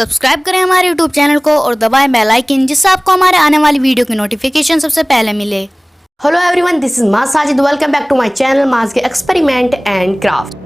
सब्सक्राइब करें हमारे YouTube channel को और दबाएं बेल आइकन, जिससे आपको हमारे आने वाली वीडियो की नोटिफिकेशन सबसे पहले मिले। Hello everyone, this is Maaz Sajid. Welcome back to my channel Maaz के एक्सपेरिमेंट एंड क्राफ्ट।